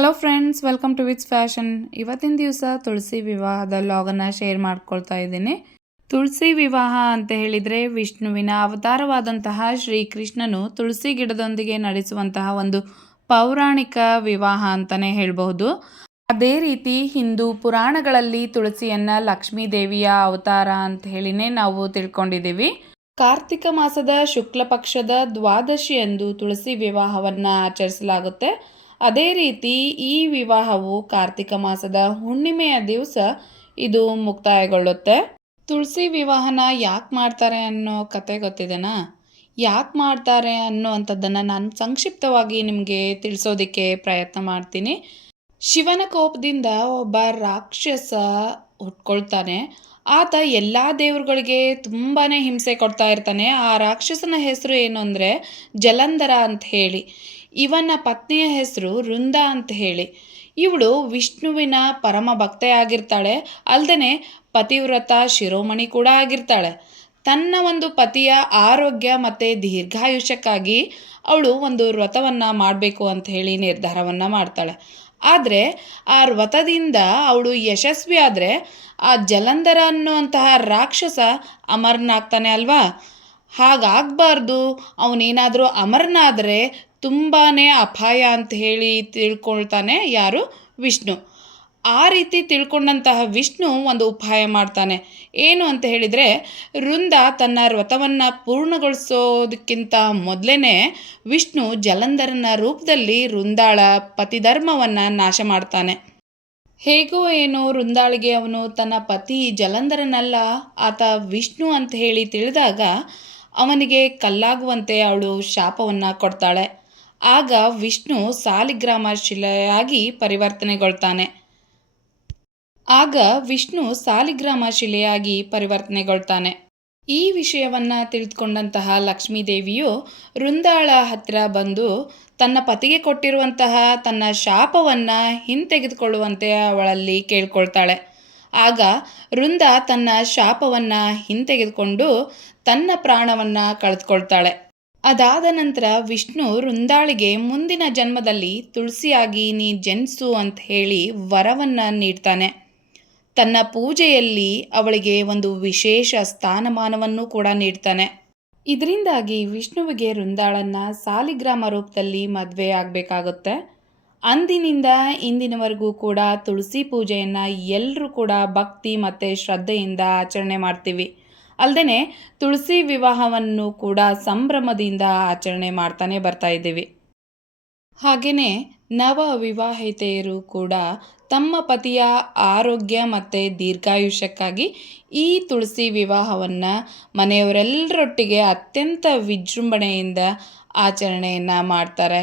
Hello friends welcome to ವಿತ್ಸ್ fashion ಇವತ್ತಿನ ದಿವಸ ತುಳಸಿ ವಿವಾಹದ ಲಾಗನ್ನು ಶೇರ್ ಮಾಡ್ಕೊಳ್ತಾ ಇದ್ದೀನಿ. ತುಳಸಿ ವಿವಾಹ ಅಂತ ಹೇಳಿದರೆ ವಿಷ್ಣುವಿನ ಅವತಾರವಾದಂತಹ ಶ್ರೀಕೃಷ್ಣನು ತುಳಸಿ ಗಿಡದೊಂದಿಗೆ ನಡೆಸುವಂತಹ ಒಂದು ಪೌರಾಣಿಕ ವಿವಾಹ ಅಂತಲೇ ಹೇಳಬಹುದು. ಅದೇ ರೀತಿ ಹಿಂದೂ ಪುರಾಣಗಳಲ್ಲಿ ತುಳಸಿಯನ್ನು ಲಕ್ಷ್ಮೀ ದೇವಿಯ ಅವತಾರ ಅಂತ ಹೇಳಿನೇ ನಾವು ತಿಳ್ಕೊಂಡಿದ್ದೀವಿ. ಕಾರ್ತಿಕ ಮಾಸದ ಶುಕ್ಲ ಪಕ್ಷದ ದ್ವಾದಶಿಯಂದು ತುಳಸಿ ವಿವಾಹವನ್ನು ಆಚರಿಸಲಾಗುತ್ತೆ. ಅದೇ ರೀತಿ ಈ ವಿವಾಹವು ಕಾರ್ತಿಕ ಮಾಸದ ಹುಣ್ಣಿಮೆಯ ದಿವಸ ಇದು ಮುಕ್ತಾಯಗೊಳ್ಳುತ್ತೆ. ತುಳಸಿ ವಿವಾಹನ ಯಾಕೆ ಮಾಡ್ತಾರೆ ಅನ್ನೋ ಕತೆ ಗೊತ್ತಿದೆನಾ? ಯಾಕೆ ಮಾಡ್ತಾರೆ ಅನ್ನೋ ಅಂಥದ್ದನ್ನು ನಾನು ಸಂಕ್ಷಿಪ್ತವಾಗಿ ನಿಮಗೆ ತಿಳಿಸೋದಕ್ಕೆ ಪ್ರಯತ್ನ ಮಾಡ್ತೀನಿ. ಶಿವನ ಕೋಪದಿಂದ ಒಬ್ಬ ರಾಕ್ಷಸ ಹುಟ್ಕೊಳ್ತಾನೆ ಆತ ಎಲ್ಲ ದೇವರುಗಳಿಗೆ ತುಂಬಾ ಹಿಂಸೆ ಕೊಡ್ತಾ ಇರ್ತಾನೆ. ಆ ರಾಕ್ಷಸನ ಹೆಸರು ಏನು ಅಂದರೆ ಜಲಂಧರ ಅಂತ ಹೇಳಿ. ಇವನ ಪತ್ನಿಯ ಹೆಸರು ವೃಂದ ಅಂತ ಹೇಳಿ. ಇವಳು ವಿಷ್ಣುವಿನ ಪರಮ ಭಕ್ತೆಯಾಗಿರ್ತಾಳೆ ಅಲ್ಲದೆ ಪತಿವ್ರತ ಶಿರೋಮಣಿ ಕೂಡ ಆಗಿರ್ತಾಳೆ. ತನ್ನ ಒಂದು ಪತಿಯ ಆರೋಗ್ಯ ಮತ್ತು ದೀರ್ಘಾಯುಷ್ಯಕ್ಕಾಗಿ ಅವಳು ಒಂದು ವ್ರತವನ್ನು ಮಾಡಬೇಕು ಅಂತ ಹೇಳಿ ನಿರ್ಧಾರವನ್ನು ಮಾಡ್ತಾಳೆ. ಆದರೆ ಆ ವ್ರತದಿಂದ ಅವಳು ಯಶಸ್ವಿ ಆದರೆ ಆ ಜಲಂಧರ ಅನ್ನುವಂತಹ ರಾಕ್ಷಸ ಅಮರನಾಗ್ತಾನೆ ಅಲ್ವಾ? ಹಾಗಾಗಬಾರ್ದು. ಅವನೇನಾದರೂ ಅಮರನಾದರೆ ತುಂಬಾ ಅಪಾಯ ಅಂತ ಹೇಳಿ ತಿಳ್ಕೊಳ್ತಾನೆ ಯಾರು? ವಿಷ್ಣು. ಆ ರೀತಿ ತಿಳ್ಕೊಂಡಂತಹ ವಿಷ್ಣು ಒಂದು ಉಪಾಯ ಮಾಡ್ತಾನೆ. ಏನು ಅಂತ ಹೇಳಿದರೆ, ವೃಂದ ತನ್ನ ವ್ರತವನ್ನು ಪೂರ್ಣಗೊಳಿಸೋದಕ್ಕಿಂತ ಮೊದಲೇ ವಿಷ್ಣು ಜಲಂಧರನ ರೂಪದಲ್ಲಿ ವೃಂದಾಳ ಪತಿಧರ್ಮವನ್ನು ನಾಶ ಮಾಡ್ತಾನೆ. ಹೇಗೋ ಏನೋ ವೃಂದಾಳಿಗೆ ಅವನು ತನ್ನ ಪತಿ ಜಲಂಧರನಲ್ಲ, ಆತ ವಿಷ್ಣು ಅಂತ ಹೇಳಿ ತಿಳಿದಾಗ ಅವನಿಗೆ ಕಲ್ಲಾಗುವಂತೆ ಅವಳು ಶಾಪವನ್ನು ಕೊಡ್ತಾಳೆ. ಆಗ ವಿಷ್ಣು ಸಾಲಿಗ್ರಾಮ ಶಿಲೆಯಾಗಿ ಪರಿವರ್ತನೆಗೊಳ್ತಾನೆ. ಆಗ ವಿಷ್ಣು ಸಾಲಿಗ್ರಾಮ ಶಿಲೆಯಾಗಿ ಪರಿವರ್ತನೆಗೊಳ್ತಾನೆ. ಈ ವಿಷಯವನ್ನು ತಿಳಿದುಕೊಂಡಂತಹ ಲಕ್ಷ್ಮೀದೇವಿಯು ವೃಂದಾಳ ಹತ್ತಿರ ಬಂದು ತನ್ನ ಪತಿಗೆ ಕೊಟ್ಟಿರುವಂತಹ ತನ್ನ ಶಾಪವನ್ನು ಹಿಂತೆಗೆದುಕೊಳ್ಳುವಂತೆ ಅವಳಲ್ಲಿ ಕೇಳ್ಕೊಳ್ತಾಳೆ. ಆಗ ವೃಂದ ತನ್ನ ಶಾಪವನ್ನು ಹಿಂತೆಗೆದುಕೊಂಡು ತನ್ನ ಪ್ರಾಣವನ್ನು ಕಳೆದುಕೊಳ್ತಾಳೆ. ಅದಾದ ನಂತರ ವಿಷ್ಣು ವೃಂದಾಳಿಗೆ ಮುಂದಿನ ಜನ್ಮದಲ್ಲಿ ತುಳಸಿಯಾಗಿ ನೀ ಜನಿಸು ಅಂತ ಹೇಳಿ ವರವನ್ನು ನೀಡ್ತಾನೆ. ತನ್ನ ಪೂಜೆಯಲ್ಲಿ ಅವಳಿಗೆ ಒಂದು ವಿಶೇಷ ಸ್ಥಾನಮಾನವನ್ನು ಕೂಡ ನೀಡ್ತಾನೆ. ಇದರಿಂದಾಗಿ ವಿಷ್ಣುವಿಗೆ ವೃಂದಾಳನ್ನು ಸಾಲಿಗ್ರಾಮ ರೂಪದಲ್ಲಿ ಮದುವೆ ಆಗಬೇಕಾಗುತ್ತೆ ಅಂದಿನಿಂದ ಇಂದಿನವರೆಗೂ ಕೂಡ ತುಳಸಿ ಪೂಜೆಯನ್ನು ಎಲ್ಲರೂ ಕೂಡ ಭಕ್ತಿ ಮತ್ತು ಶ್ರದ್ಧೆಯಿಂದ ಆಚರಣೆ ಮಾಡ್ತೀವಿ. ಅಲ್ಲದೆ ತುಳಸಿ ವಿವಾಹವನ್ನು ಕೂಡ ಸಂಭ್ರಮದಿಂದ ಆಚರಣೆ ಮಾಡ್ತಾನೆ ಬರ್ತಾ ಇದ್ದೀವಿ. ಹಾಗೆಯೇ ನವ ವಿವಾಹಿತೆಯರು ಕೂಡ ತಮ್ಮ ಪತಿಯ ಆರೋಗ್ಯ ಮತ್ತು ದೀರ್ಘಾಯುಷ್ಯಕ್ಕಾಗಿ ಈ ತುಳಸಿ ವಿವಾಹವನ್ನು ಮನೆಯವರೆಲ್ಲರೊಟ್ಟಿಗೆ ಅತ್ಯಂತ ವಿಜೃಂಭಣೆಯಿಂದ ಆಚರಣೆಯನ್ನು ಮಾಡ್ತಾರೆ.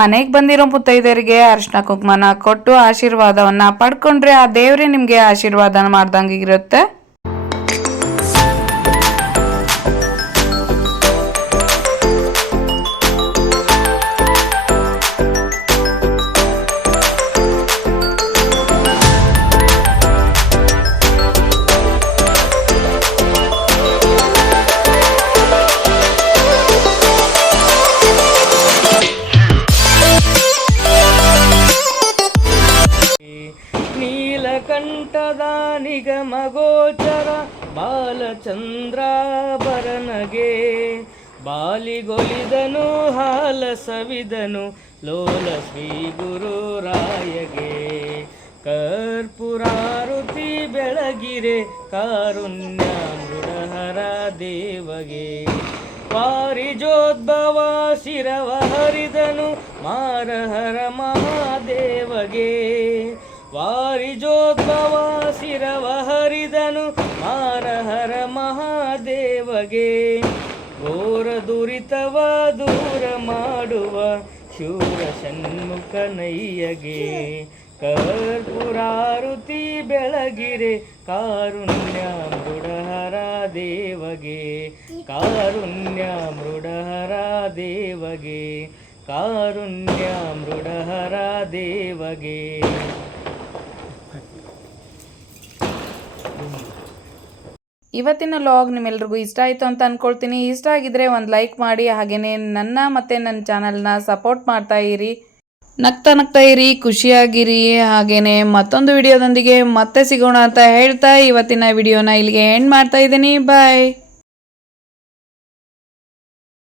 ಮನೆಗೆ ಬಂದಿರೋ ಮುತ್ತೈದೆಯರಿಗೆ ಅರ್ಶನ ಕುಂಕುಮನ ಕೊಟ್ಟು ಆಶೀರ್ವಾದವನ್ನ ಪಡ್ಕೊಂಡ್ರೆ ಆ ದೇವ್ರೆ ನಿಮ್ಗೆ ಆಶೀರ್ವಾದ ಮಾಡ್ದಂಗಿರುತ್ತೆ. ನೀಲಕಂಠದ ನಿಗಮಗೋಚರ ಬಾಲಚಂದ್ರಾಭರಣಗೆ ಬಾಲಿಗೊಲಿದನು, ಹಾಲ ಸವಿದನು, ಲೋಲ ಶ್ರೀ ಗುರುರಾಯಗೆ ಕರ್ಪುರಾರುತಿ ಬೆಳಗಿರೆ, ಕಾರುಣ್ಯಾಮೃಡಹರ ದೇವಗೆ. ಪಾರಿಜೋದ್ಭವ ಶಿರವ ಹರಿದನು, ಮಾರಹರ ಮಹಾದೇವಗೆ. ವಾರಿಜೋದ್ಭವ ಶಿರವ ಹರಿದನು ಮಾರಹರ ಮಹಾದೇವಗೆ. ಘೋರ ದುರಿತವ ದೂರ ಮಾಡುವ ಶೂರ ಷಣ್ಮುಖನಯ್ಯಗೆ ಕರ್ಪುರಾರುತಿ ಬೆಳಗಿರೆ ಕಾರುಣ್ಯ ಮೃಡಹರ ದೇವಗೆ. ಕಾರುಣ್ಯ ಮೃಡಹರ ದೇವಗೆ. ಕಾರುಣ್ಯ ಮೃಡಹರ ದೇವಗೆ. ಇವತ್ತಿನ ಲಾಗ್ ನಿಮ್ಮೆಲ್ರಿಗೂ ಇಷ್ಟ ಆಯಿತು ಅಂತ ಅಂದ್ಕೊಳ್ತೀನಿ ಇಷ್ಟ ಆಗಿದ್ರೆ ಒಂದು ಲೈಕ್ ಮಾಡಿ ಹಾಗೆಯೇ ನನ್ನ ಮತ್ತು ನನ್ನ ಚಾನಲ್ನ ಸಪೋರ್ಟ್ ಮಾಡ್ತಾ ಇರಿ. ನಗ್ತಾ ನಗ್ತಾ ಇರಿ, ಖುಷಿಯಾಗಿರಿ ಹಾಗೆಯೇ ಮತ್ತೊಂದು ವಿಡಿಯೋದೊಂದಿಗೆ ಮತ್ತೆ ಸಿಗೋಣ ಅಂತ ಹೇಳ್ತಾ ಇವತ್ತಿನ ವಿಡಿಯೋನ ಇಲ್ಲಿಗೆ ಎಂಡ್ ಮಾಡ್ತಾ ಇದ್ದೀನಿ. ಬಾಯ್